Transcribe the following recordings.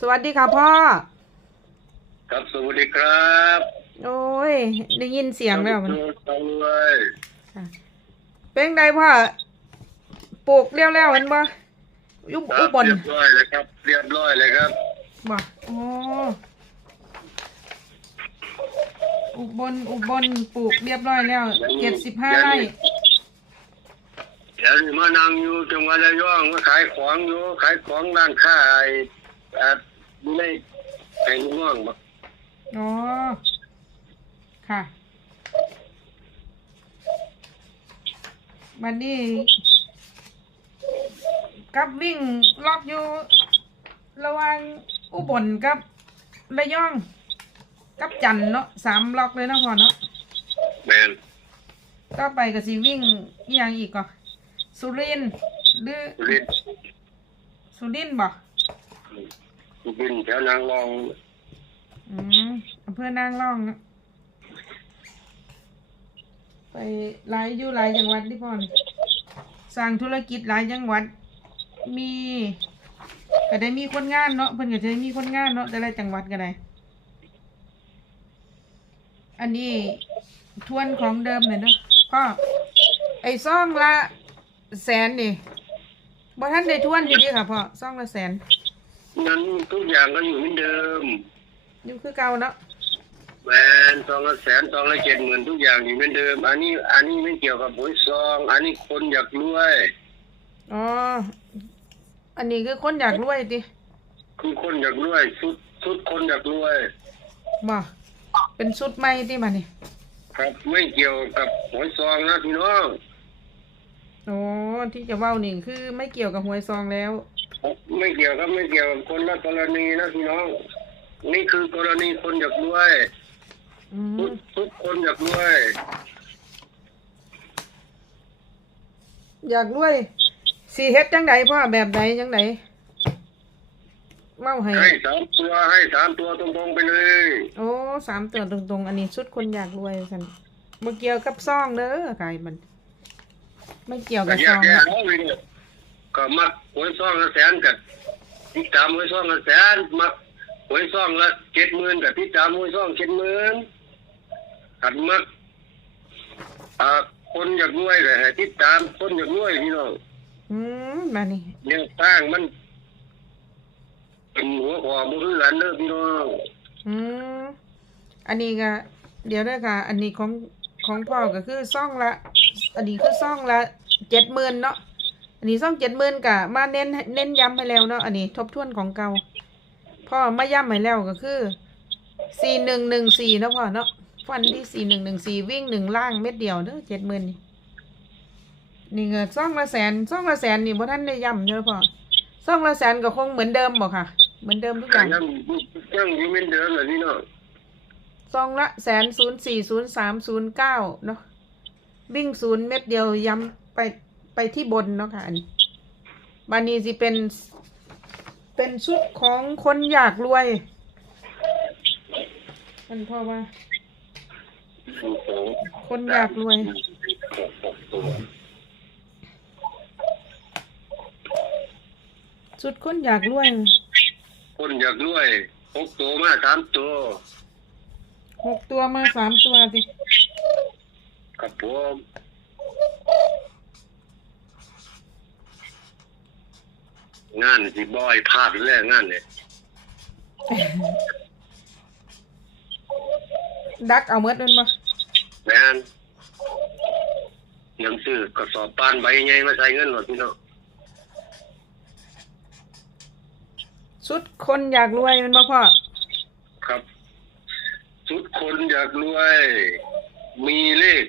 สวัสดีค่ะพ่อ ครับสวัสดีครับโอ้ย ได้ยินเสียงแล้วมันสวัสดีเลยเป็นไงพ่อปลูกเลี้ยวแล้วเห็นบ่ยุบครัอุบบลเรียบร้อยเลยครับ เรียบร้อยเลยครับบ่โอ้อุบลอุบลปลูกเรียบร้อยแล้วเจ็ดสิบห้าไร่เดี๋ยวนี้มานั่งอยู่จังหวัดระยองมาขายของอยู่ขายของร้านค้าไอ้เอ่ออยู่ในไอ้ลูกน้องบ่อ๋อ ค่ะ บันนี้กับวิ่งล็อกอยู่ ระหว่างอุบลกับระยอง กับจันทน์เนาะสามล็อกเลยเนาะพ่อเนาะแมนก็ไปกับสิวิ่งอหย่างอีกก่อสุรินทร์หรือริดสุรินทร์บ่ บินแถวนางรองอืมอำเภอนางร่องนะไปหลายอยู่หลายจังหวัดที่พ่อนสร้างธุรกิจหลายจังหวัด มีก็ได้มีคนงานเนาะเพิ่นก็จะได้มีคนงานเนาะแต่ละจังหวัดก็ได้ อันนี้ทวนของเดิมเลยเนาะพ่อไอ้ซ่องละแสนนี่บ่ท่านได้ทวนอยู่ดีค่ะพ่อซ่องละแสน นั้นทุกอย่างก็อยู่เหมือนเดิมอยู่คือเก่าเนาะแมนซองละแสนซองละเจ็ดหมื่นทุกอย่างอยู่เหมือนเดิม อันนี้ อันนี้ไม่เกี่ยวกับหวยซอง อันนี้คนอยากรวยอ๋ออันนี้คือคนอยากรวยติคือคนอยากรวยชุดชุดคนอยากรวยบ่เป็นชุดใหม่ติมานี่ครับไม่เกี่ยวกับหวยซองนะพี่น้องโอ้ที่จะเว้านี่คือไม่เกี่ยวกับหวยซองแล้ว ไม่เกี่ยวครับไม่เกี่ยวกับคนละกรณีนะพี่น้อง นี่คือกรณีคนอยากรวยอืทุมกทุกคนอยากรวยอยากรวยสีเฮ็ดจังไดพ่อแบบใดจังไดเว้าให้ ให้สามตัวให้สามตัวตรงๆไปเลย โอ้สามตัวตรงๆ อันนี้ชุดคนอยากรวยซั่นบ่เกี่ยวกับซองเด้อกายมัน ไม่เกี่ยวกับแยซกองแยนะกเอาเลยเนี่ย ก็มักหวยซองละแสนกับติดตามหวยซองละแสนมักหวยซองละเจ็ดหมื่นกับติดตามหวยซองเจ็ดหมื่นขันมักอ่าคนอยากรวยเลยให้ติดตามคนอยากรวยพี่น้องอืมมานี่แนวสร้างมันเป็นหัวขอมือกันเด้อพี่น้องอืมอันนี้ก็เดี๋ยวเด้อค่ะ อันนี้ของของพ่อก็คือซ่องละ อันนี้คือซ่องละเจ็ดหมื่นเนาะ อันนี้ซ่องเจ็ดหมื่นกะมาเน้นเน้นย้ำให้แล้วเนาะอันนี้ทบทวนของเก่าพ่อมาย้ำให้แล้วก็คือสี่หนึ่งหนึ่งสี่เนาะพ่อเนาะฟันที่สี่หนึ่งหนึ่งสี่วิ่งหนึ่งล่างเม็ดเดียวเด้อเจ็ดหมื่นนี่นี่เงินซ่องละแสนซ่องละแสนนี่พ่ท่านได้ย้ำเนาะพ่อซ่องละแสนก็คงเหมือนเดิมบอกค่ะ เหมือนเดิมทุกอย่างยังยังอยู่เหมือนเดิมเลยพี่น้องซองละแสนศูนย์สี่ศูนย์สามศูนย์เก้าเนาะวิ่งศูนย์เม็ดเดียวย้ำไป ไปที่บนเนาะค่ะอันนี้บานี้สิเป็น เป็นชุดของคนอยากรวยมันเพราะว่า คนอยากรวย ชุดคนอยากรวย คนอยากรวยหกตัวมาสามตัวหกตัวมาสามตัวสิกับผม งานสิบอยพลาดแล้วงานเนี่ยดักเอาเมดมันมาแมนยังซื้อกระสอบปานใบใหญ่มาใส่เงินหมดพี่น้องชุดคนอยากรวยมันมาพ่อครับชุดคนอยากรวย มีเลข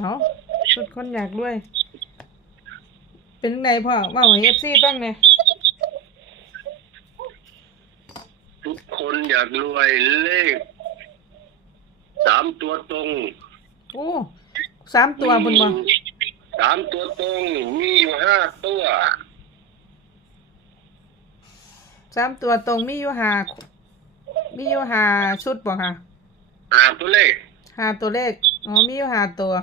เอาชุด คนอยากรวย เป็นไงพ่อว่าเอฟซีฟังเนี่ยทุกคนอยากรวยเลขสามตัวตรงโอ้สามตัวบนบ่สามตัวตรงมีอยู่ห้าตัวสามตัวตรงมีอยู่หามีอยู่หาชุดบ่ค่ะอ่าตัวเลขหาตัวเลข อ๋อ มีอยู่หาตัว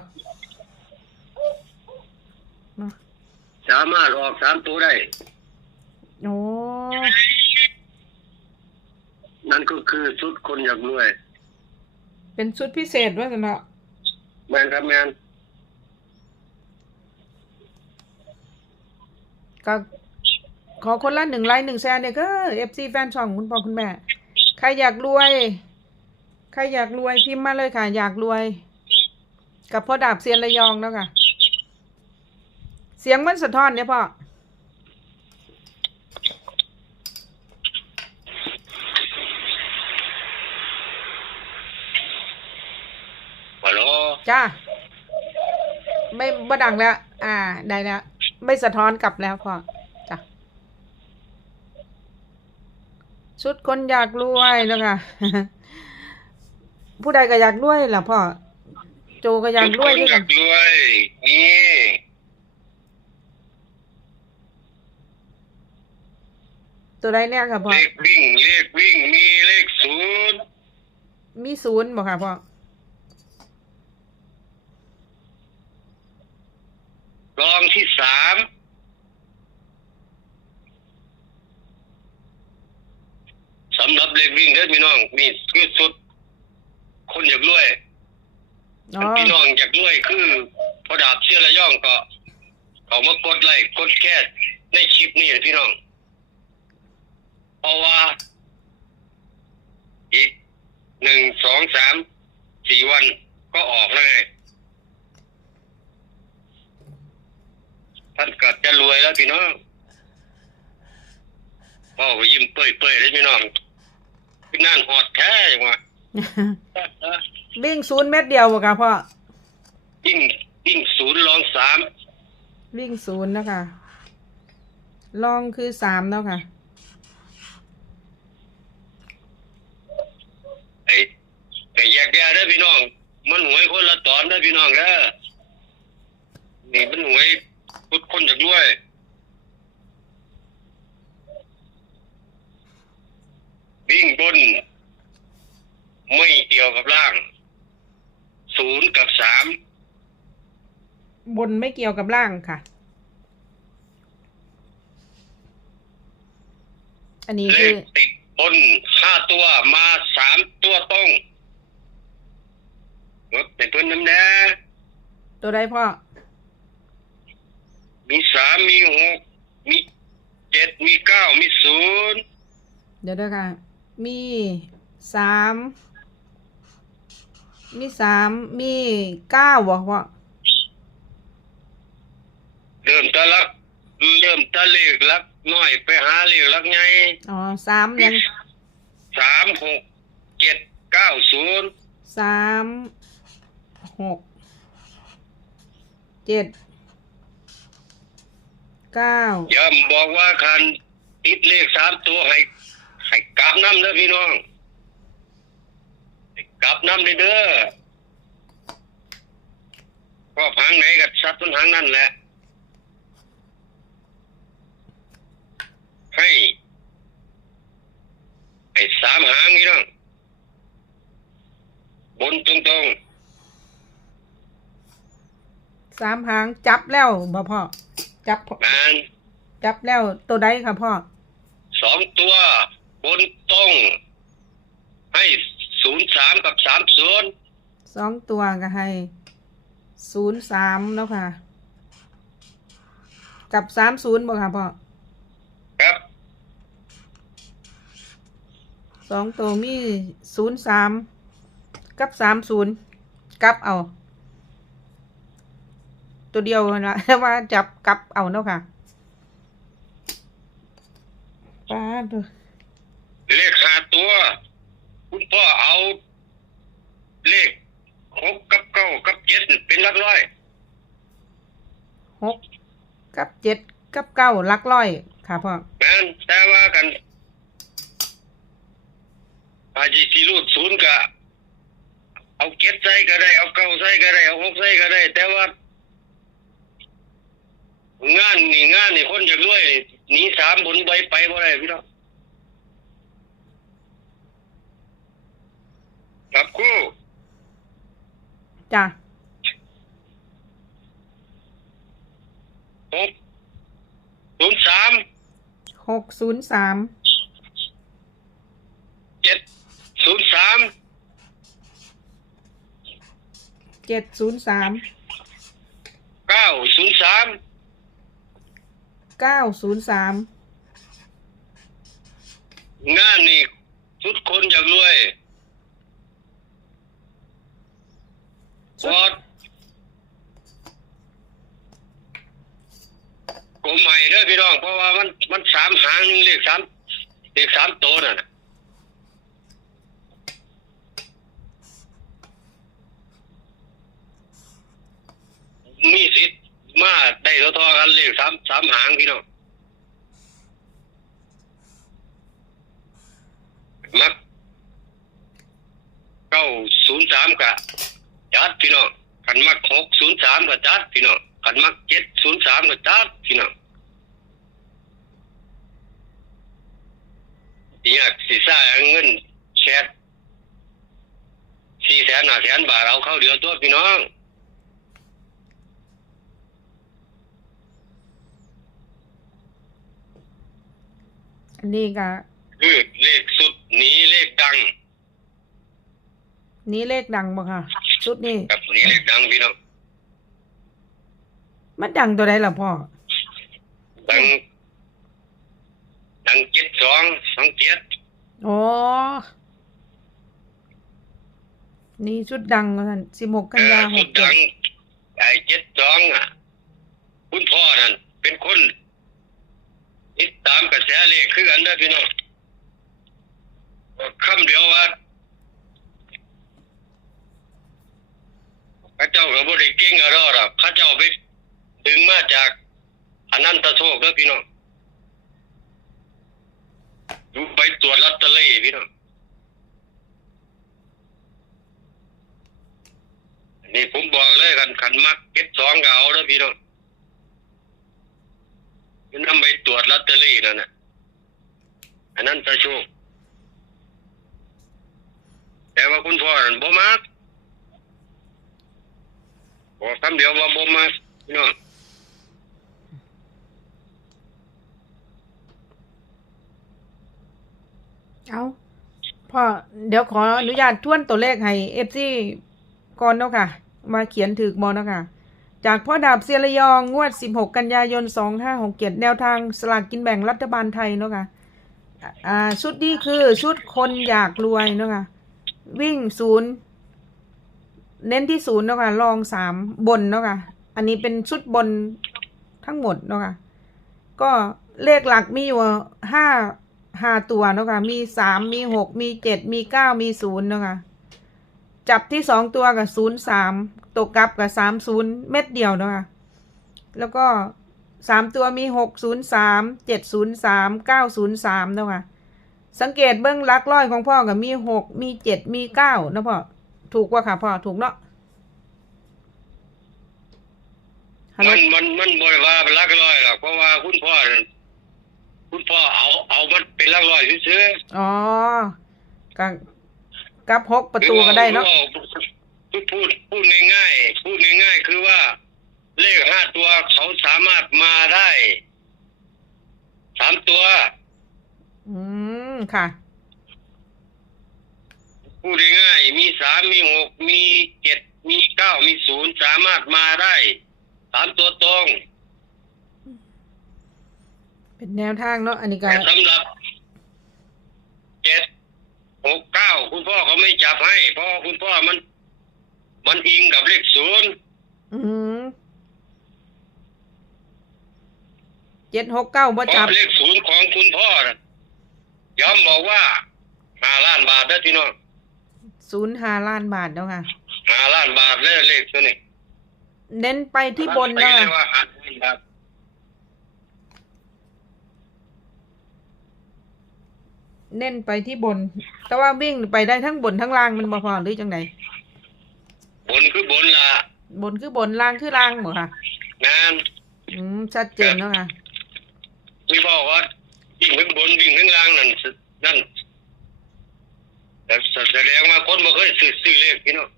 สามารถออกสามตัวได้ โอ้นั่นก็คือชุดคนอยากรวย เป็นชุดพิเศษว่าสนเนาะแมนครับแมนก็ขอคนละหนึ่งไลค์หนึ่งแชร์เนี่ยก็เอฟซีแฟนช่องคุณพ่อคุณแม่ ใครอยากรวย ใครอยากรวยพิมพ์มาเลยค่ะ อยากรวย กับพ่อดาบเซียนระยองเนาะค่ะเสียงมันสะท้อนเนี่ยพ่อ ฮัลโหล จ้า ไม่บ่ดังแล้ว อ่า ได้แล้ว ไม่สะท้อนกลับแล้วพ่อ จ้ะ ชุดคนอยากรวยเนาะค่ะ ผู้ใดก็อยากรวยล่ะพ่อ โจก็อยากรวยด้วยอกัยานกรวย นี่ ตัวใดเนี่ยค่ะพ่อ เลขวิ่งเลขวิ่งมีเลขศูนย์มีศูนย์บ่ค่ะพ่อ รองที่สามสำหรับเลขวิ่งเด้อพี่น้องนี่คือสุด คนอยากรวยอ๋อ พี่น้องอยากรวยคือพอดาบเชื่อระย่องก็ เขามากดไลค์กดแค่ในคลิปนี้พี่น้อง เพราะว่า อีกหนึ่ง สองสามสี่วันก็ออกแล้วไงท่านก็จะรวยแล้วพี่น้องพ่อก็ยิ้มเปื่อยๆเลยพี่น้องพี่นั่นหอดแท้ยังวะวิ่งศูนย์เม็ดเดียวบ่ค่ะพ่อยิ่งยิ่งศูนย์รองสามวิ่งศูนย์เนาะคะลองคือสามเนาะค่ะไอ้ ไอ้แยกแยะเด้อพี่น้อง มันหวยคนละตอนเด้อพี่น้องเด้อนี่มันหวยพุดคนจากรวย วิ่งบน ไม่เกี่ยวกับล่างศูนย์กับสามบนไม่เกี่ยวกับล่างค่ะ อันนี้เลคือ ขติดบนห้าตัวมาสามตัวตรง รถในเพื่นน้ำแน่ตัวใดพ่อ มีสามมีหกมีเจ็ดมีเก้ามีศูนย์เดี๋ยวเด้อค่ะ มีสามมีสามมีเก้าบ่พ่อเริ่มตะลักเริ่มตะเลขลักน้อยไปหาเลขลักไงอ๋อสามยังสามหกเจ็ดเก้าศูนย์สาม หกเจ็ดเก้าย้ำบอกว่าคันติดเลขสามตัวให้ให้กลับน้ำเด้อพี่น้องกลับน้ำเด้อก็พังไหนกับสัตว์ต้นหางนั่นแหละ ให้ให้สามหางพี่น้อง บนตรง สามหางจับแล้วบ่พ่อ จับๆงานจับแล้วตัวใดค่ะพ่อสองตัวบนตรงให้ศูนย์สามกับสามศูนย์สองตัวก็ให้ศูนย์สามแล้วค่ะ กับสามศูนย์บ่ค่ะพ่อครับสองตัวมีศูนย์สามกับสามศูนย์กลับเอา ตัวเดียวนะว่าจับกลับเอาเนาะค่ะป้าดเลขห้าตัว คุณพ่อเอา เลขหกกับเก้ากับเจ็ดเป็นหลักร้อยหกกับเจ็ดกับเก้าหลักร้อย ค่ะพ่อแม่นแต่ว่ากันอาจีสีรูดศูนย์กะเอาเจ็ดใส่ก็ได้ เอาเก้าใส่ก็ได้ เอาหกใส่ก็ได้ แต่ว่า งานนี่งานนี่คนอยากรวยหนีสามบนใบไปบ่ได้พี่น้องครับครูจ้ะหกศูนย์สามหกศูนย์สามเจ็ดศูนย์สามเจ็ดศูนย์สามเก้าศูนย์สาม เก้าศูนย์สามงานนี่ทุกคนอยากรวยพอดกลมใหม่เด้อพี่น้อง เพราะว่ามันมันสามหางหนึ่งเลขสามเลขสามตัวน่ะนะมีสิทธิ์ มาได้เท่าๆกันเลขสามสามหางพี่น้องมักเก้าศูนย์สามกะจัดพี่น้องกันมักหกศูนย์สามกะจัดพี่น้องกันมักเจ็ดศูนย์สามกะจัดพี่น้องอยากสิซ่าเงินแชทสี่แสนห้าแสนบาทเอาเข้าเดียวตัวพี่น้อง นนี้ก็คือเลขสุดนี้เลขดัง นี้เลขดังบ่ค่ะ ชุดนี้กับนี้เลขดังพี่น้องมันดังตัวใดล่ะพ่อ ดัง ดังเจ็ดสองสองเจ็ดอ๋อ นี่ชุดดังท่านสิบหกกันยาหสุกดเจ็ดัดงไอ้เจ็ดสองอะ คุณพ่อนั่นเป็นคน ติดตามกระแสเลขคือกันเด้อพี่น้องคำเดียวว่าพระเจ้าก็บ่ได้เก่งอะไรหรอกพระเจ้าไปดึงมาจากอนันตโชคเด้อพี่น้องดูไปตรวจลอตเตอรี่พี่น้องนี่ผมบอกเลยกันขันมักเก็บสองก็เอาเด้อพี่น้อง นำไปตรวจลอตเตอรี่นั่นนะอันนั้นตะโชคแต่ว่าคุณพ่อนั่นบ่มักบอกคำเดียวว่าบ่มักพี่น้องเอาพ่อเดี๋ยวขออนุญาตทวนตัวเลขให้เอฟซีก่อนเนาะค่ะ มาเขียนถือบอเนาะค่ะ จากพ่อดาบเซียระยอง งวด 16 กันยายน 2567 แนวทางสลากกินแบ่งรัฐบาลไทยเนาะค่ะอ่าชุดนี้คือชุดคนอยากรวยเนาะค่ะ วิ่งศูนย์เน้นที่ศูนย์เนาะค่ะรองสามบนเนาะค่ะ อันนี้เป็นชุดบนทั้งหมดเนาะค่ะ ก็เลขหลักมีอยู่ห้าห้าตัวเนาะค่ะ มีสามมีหกมีเจ็ดมีเก้ามีศูนย์เนาะค่ะจับที่สองตัวกับศูนย์สาม ตกกลับกับสามศูนย์เม็ดเดียวเนาะค่ะแล้วก็สามตัวมีหกศูนย์สามเจ็ดศูนย์สามเก้าศูนย์สามเนาะค่ะสังเกตเบื้องหลักร้อยของพ่อกับมีหกมีเจ็ดมีเก้าเนาะพ่อถูกว่าค่ะพ่อถูกเนาะฮัลโหลมันมันมันบ่ได้ว่าเป็นหลักร้อยหรอกเพราะว่าคุณพ่อนั่นคุณพ่อเอาเอามันเป็นหลักร้อยซื่อๆอ๋อกับกับหกประตูก็ได้เนาะ พูดพูดพูดง่ายๆพูดง่ายๆคือว่า เลขห้าตัวเขาสามารถมาได้สามตัว อืมค่ะ พูดง่ายๆมีสามมีหกมีเจ็ดมีเก้ามีศูนย์สามารถมาได้สามตัวตรง เป็นแนวทางเนาะอันนี้ก็แต่สำหรับเจ็ดหกเก้าคุณพ่อเขาไม่จับให้เพราะว่าคุณพ่อมัน มันอิงกับเลขศูนย์อืมเจ็ดหกเก้าบ่เพจับ ราะเลขศูนย์ของคุณพ่อน่ะย้ำบอกว่าห้าล้านบาทเด้อพี่น้องศูนย์ห้าล้านบาทแล้วค่ะ ห้าล้านบาทเลยเลขตัวนี้เน้นไปที่บนไปเนาะเลยว่าห้าล้านบาทเน้นไปที่บน แต่ว่าวิ่งไปได้ทั้งบนทั้งล่างมันบ่พอหรือจังได บนคือบนล่ะบนคือบนล่างคือล่างบ่ค่ะ งานอืมชัดเจนเนาะค่ะที่บอกว่าวิ่งข้างบนวิ่งข้างล่างนั่นสนั่นแต่แสดงว่าคนบ่เคยซื้อซื้อเลขพี่น้อง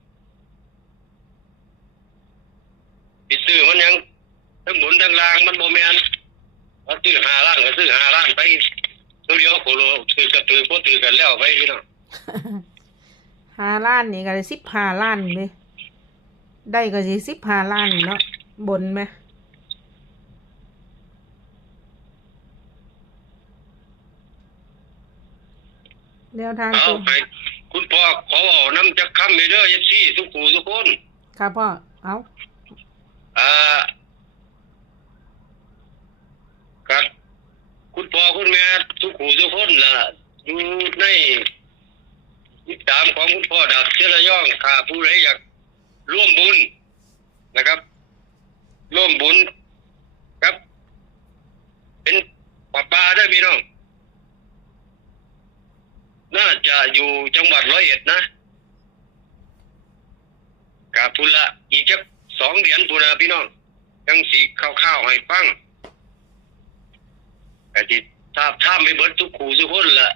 ไปซื้อมันยังทั้งบนทั้งล่างมันบ่แม่นว่าซื้อห้าล้านก็ซื้อห้าล้านไปตัวเดียวโคโลถือกระตือพอถือกันแล้วไปพี่น้องห้าล้านนี่ก็ได้สิบห้าล้านเลย ได้ก็สิสิบห้าล้านเนาะบนไหมแนวทางเอาตัวไปคุณพ่อขอเอาน้ำจะค้ำไปเด้อเอฟซีทุกคู่ทุกคนครับพ่อ เอาอ่าครับคุณพ่อคุณแม่ทุกคู่ทุกคนล่ะอยู่ในติดตามของคุณพ่อดาบเชระย่องข้าผู้ใดอยาก ร่วมบุญนะครับ ร่วมบุญครับ เป็นป้าป้าได้พี่น้อง น่าจะอยู่จังหวัดร้อยเอ็ดนะกาพุละอีกจักสองเหรียญพุละพี่น้องยังสีข้าวๆให้ฟังแต่ที่ถ้าถ้าไม่เบิดทุกขู่ทุกคนละ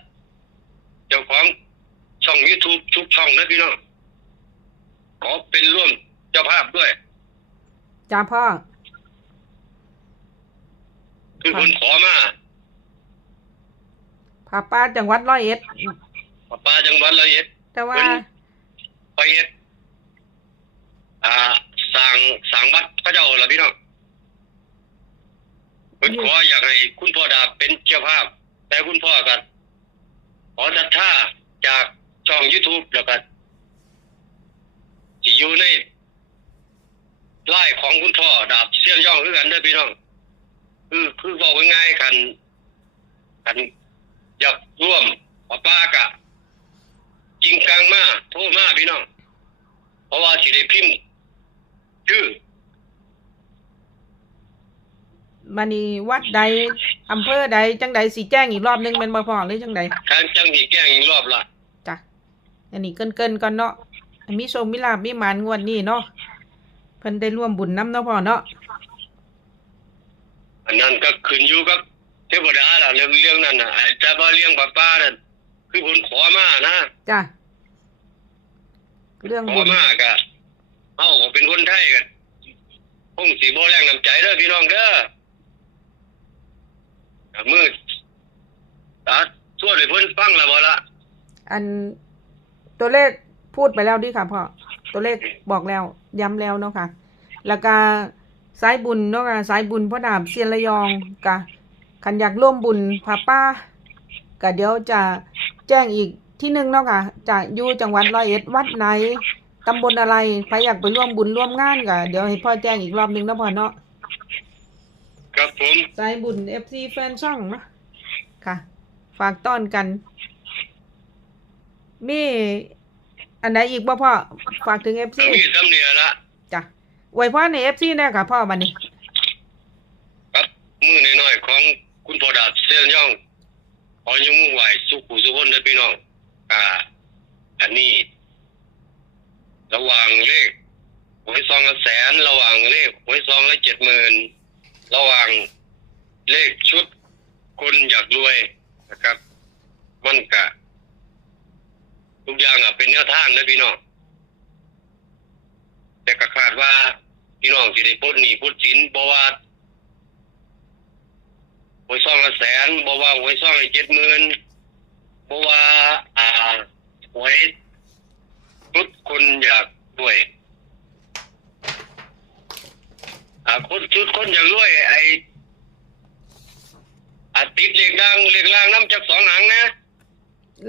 เจ้าของช่องยูทูบทุกช่องนะพี่น้อง ขอเป็นร่วมเจ้าภาพด้วย จ้าพ่อ คือคนขอมาพาป้าจังหวัดร้อยเอ็ดป้าป้าจังหวัดร้อยเอ็ดแต่ว่าเพิ่นไปเฮ็ดอ่าสั่งสั่งวัดพระเจ้าล่ะพี่น้องเพิ่นขออยากให้คุณพ่อดาบเป็นเจ้าภาพ แต่คุณพ่อก็ขอศรัทธาจากช่อง YouTube แล้วก็ที่ อยู่ในไล่ของคุณพ่อดาบเสี้ยนย่องคือกันเด้อพี่น้องคือคือบอกง่ายๆกันกันอยากร่วมป้าป้ากะ จริงกลางมาโทรมาพี่น้อง เพราะว่าสิได้พิมพ์ชื่อมานี่วัดใดอำเภอใดจังใดสีแจ้งอีกรอบหนึงเป็นบ่พอหรือจังใดทางจังที่แกล้งอีกรอบละจ้ะอันนี้เกินเกินๆก่อนเนาะ มีโชคมีลาบมีหมานงวดนี้เนาะเพิ่นได้ร่วมบุญน้ำเนาะพ่อเนาะอันนั้นก็ขึ้นอยู่กับเทวดาล่ะเรื่องเรื่องนั้นน่ะไอ้แต่ว่าเลี้ยงป้าป้านั่นคือผลขอมานะจ้ะเรื่องขอบุญมากะเฮาก็เป็นคนไทยกันคงสิบ่แรงน้ำใจเด้อพี่น้องเด้อก็มืดตาทั่วเลยเพิ่นฟังแล้วบ่ล่ะอันตัวเลข พูดไปแล้วดิค่ะพ่อตัวเลขบอกแล้ว ย้ำแล้วเนาะค่ะ แล้วก็สายบุญเนาะค่ะสายบุญพ่อดาบเซียนระยองกะขันอยากร่วมบุญพาป้ากะเดี๋ยวจะแจ้งอีกที่หนึ่งเนาะค่ะจะอยู่จังหวัดร้อยเอ็ดวัดไหนตำบลอะไรใครอยากไปร่วมบุญร่วมงานกะเดี๋ยวให้พ่อแจ้งอีกรอบหนึงเนาะพ่อเนาะครับผมสายบุญเอฟซีแฟนช่องเนาะค่ะ ฝากต้อนกันมี อันไหนอีกบ่พ่อ ฝากถึงเอฟก็ซีมีสำเนียละจ้ะอวยพรในเอฟซีแน่ค่ะพ่อบันนี้ ครับ มือน้อยๆของคุณพ่อดาบเซียนย่องขอยังมือไหวสุขุสุคนเด้อพี่น้อง อ่า อันนี้ ระหว่างเลขหวยซองละแสน ระหว่างเลขหวยซองละเจ็ดหมื่นระหว่างเลขชุดคนอยากรวยนะครับ มันกะ ทุกอย่างอะเป็นแนวทางนะพี่น้องแต่ก็คาดว่าพี่น้องสิได้พ้นหนีพ้นสินบ่ว่าหวยซองละแสนบอกว่าหวยซองละเจ็ดหมื่นบอกว่า อ่าหวยทุกคนอยากรวยอ่าคนชุดคนอยากรวยไออาติดเลขล่างเลขล่างน้ำจากสองหางนะ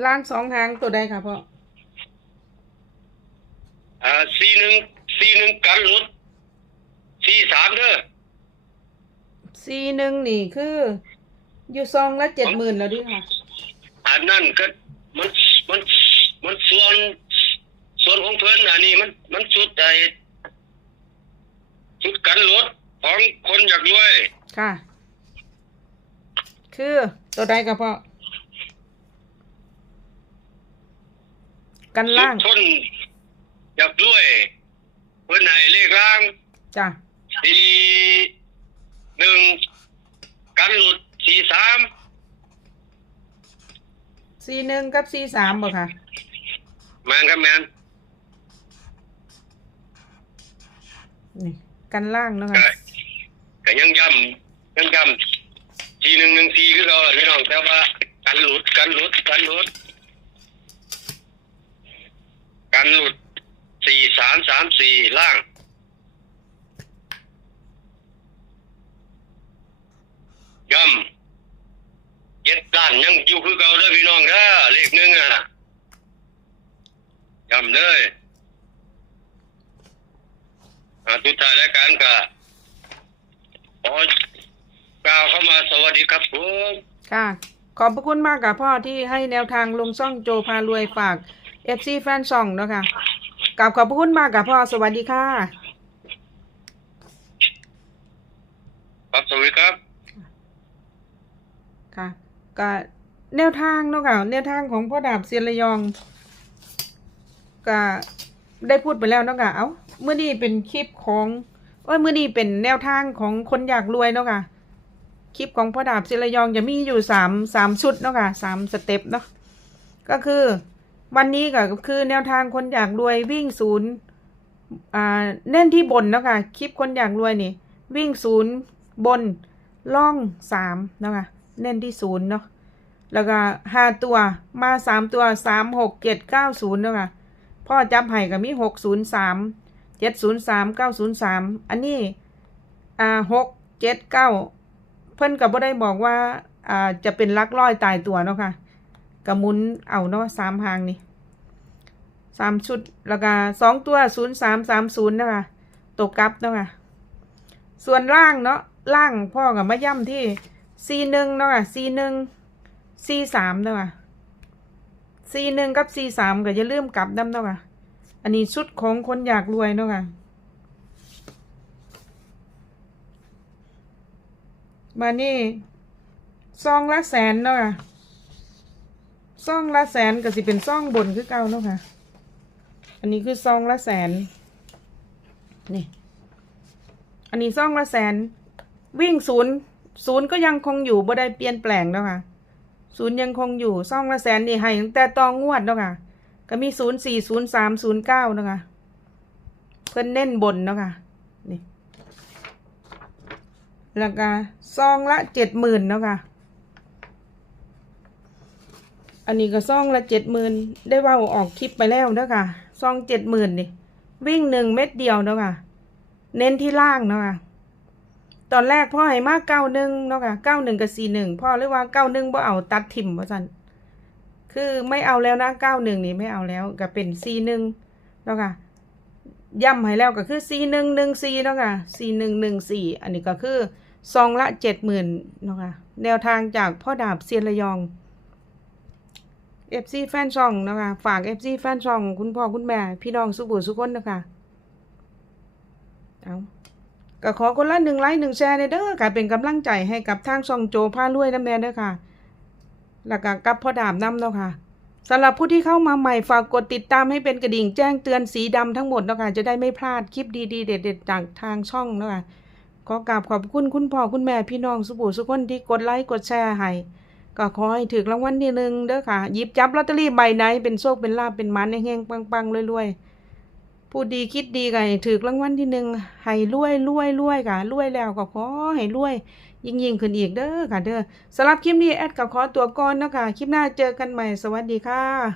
ลานสองหางตัวใดค่ะพ่อ อ่าสี่หนึ่งสี่หนึ่งกันรถสี่สามเด้อซีหนึ่งนี่คือ อยู่ซองละเจ็ดหมื่นแล้วดิค่ะ อันนั้นก็มันมันมันส่วนส่วนของเพิ่นอันนี้มันมันสุดไอสุดกันรถของคนอยากรวยค่ะ คือตัวใดค่ะพ่อกันล่างทุกคน อยากด้วยเพื่อนไหนเลขล่างจ้ะสี่หนึ่งกันหลุดสี่สามซีหนึ่งกับซีสามบ่ค่ะ แมนครับแมนนี่กันล่างเนาะก็ค่ะ ก็ยังย้ำยังย้ทีหนึ่งหนึ่งทีคือเราพี่น้องแต่ว่ากันหลุดกันหลุดกันหลุดกันหลุดสี่สามสามสี่ล่างย่ำเจ็ดด้านยังอยู่คือเก่าเด้อพี่น้องเด้อเลขหนึ่งอะย่ำเลยอ่าทุกท่านและการกะขอกล่าวเข้ามาสวัสดีครับผมค่ะ ขอบพระคุณมากกับพ่อที่ให้แนวทางลงช่องโจพารวยฝาก FC แฟนช่องเนาะค่ะ กราบขอบพระคุณมากกับพ่อสวัสดีค่ะครับสวัสดีครับค่ะก็แนวทางเนาะค่ะแนวทางของพ่อดาบเซียนระยองก็ได้พูดไปแล้วเนาะค่ะ เอ้าเมื่อนี้เป็นคลิปของเอ้ยเมื่อนี้เป็นแนวทางของคนอยากรวยเนาะค่ะ คลิปของพ่อดาบเซียนระยองจะมีอยู่สามสามชุดเนาะค่ะสามสเต็ปเนาะ ก็คือ วันนี้ก็คือแนวทางคนอยากรวยวิ่งศูนย์เน้นที่บนเนาะค่ะคลิปคนอยากรวยนี่ วิ่งศูนย์บนล่องสามเนาะค่ะเน้นที่ศูนย์เนาะแล้วก็ห้าตัวมาสามตัวสามหกเจ็ดเก้าศูนย์เนาะค่ะพ่อจับไห่ก็มีหกศูนย์สามเจ็ดศูนย์สามเก้าศูนย์สามอันนี้อ่าหกเจ็ดเก้าเพิ่นก็บ่ได้บอกว่าอ่าจะเป็นลักร้อยตายตัวเนาะค่ะ กระมุนเอาเนาะสามหางนี่สามชุดแล้วก็สองตัวศูนย์สามสามศูนย์นะคะตกกลับเนาะค่ะส่วนล่างเนาะล่างพ่อกับมาย่ำที่ซีหนึ่งเนาะค่ะซีหนึ่งซีสามเนาะค่ะซีหนึ่งกับซีสามก็อย่าลืมกลับน้ำเนาะค่ะอันนี้ชุดของคนอยากรวยเนาะค่ะมานี่ซองละแสนเนาะค่ะ ซองละแสนก็สิเป็นซองบนคือเก่าเนาะค่ะ อันนี้คือซองละแสน นี่ อันนี้ซองละแสน วิ่งศูนย์ศูนย์ก็ยังคงอยู่บ่ได้เปลี่ยนแปลงเนาะค่ะ ศูนย์ยังคงอยู่ซองละแสนนี่ให้ตั้งแต่ตองงวดเนาะค่ะ ก็มีศูนย์สี่ศูนย์สามศูนย์เก้านะค่ะเพิ่นเน้นบนเนาะค่ะ นี่ แล้วก็ซองละเจ็ดหมื่นเนาะค่ะ อันนี้ก็ซองละเจ็ดหมื่นได้ว่าออกคลิปไปแล้วเนาะค่ะซองเจ็ดหมื่นนี่วิ่งหนึ่งเม็ดเดียวเนาะค่ะ เน้นที่ล่างเนาะค่ะตอนแรกพ่อให้มากเก้าหนึ่งเนาะค่ะเก้าหนึ่งกับสี่หนึ่งพ่อเรียกว่าเก้าหนึ่งบ่เอาตัดถิ่มว่าสันคือไม่เอาแล้วนะเก้าหนึ่งนี่ไม่เอาแล้วก็เป็นสี่หนึ่งเนาะค่ะย่ำให้แล้วก็คือสี่หนึ่งหนึ่งสี่เนาะค่ะสี่หนึ่งหนึ่งสี่อันนี้ก็คือซองละเจ็ดหมื่นเนาะค่ะแนวทางจากพ่อดาบเซียนระยอง เอฟซีแฟนช่องนะคะ ฝากเอฟซีแฟนช่อง คุณพ่อคุณแม่ พี่น้องสุบุสุคนนะคะเอาก็ขอคนละหนึ่งไลค์หนึ่งแชร์ในเด้อค่ะเป็นกำลังใจให้กับทางช่องโจพารวยน้ำแน่เด้อค่ะ แล้วก็กับพ่อดาบน้ำเนาะค่ะสำหรับผู้ที่เข้ามาใหม่ฝากกดติดตามให้เป็นกระดิ่งแจ้งเตือนสีดำทั้งหมดเนาะค่ะจะได้ไม่พลาดคลิปดีๆเด็ดๆจากทางช่องเนาะค่ะขอกราบขอบคุณคุณพ่อคุณแม่พี่น้องสุบุสุคนที่กดไลค์กดแชร์ให้ ก็ขอให้ถือรางวัลที่หนึ่งเด้อค่ะ หยิบจับลอตเตอรี่ใบไหนเป็นโชคเป็นลาบเป็นมันแห้งๆปังๆรวยๆพูดดีคิดดีไงถือรางวัลที่หนึ่งให้รวยรวยรวยค่ะรวยแล้วก็ขอให้รวย ยิ่งยิ่งขึ้นอีกเด้อค่ะเด้อสำหรับคลิปนี้แอดก็ขอตัวก่อนเนาะคะคลิปหน้าเจอกันใหม่สวัสดีค่ะ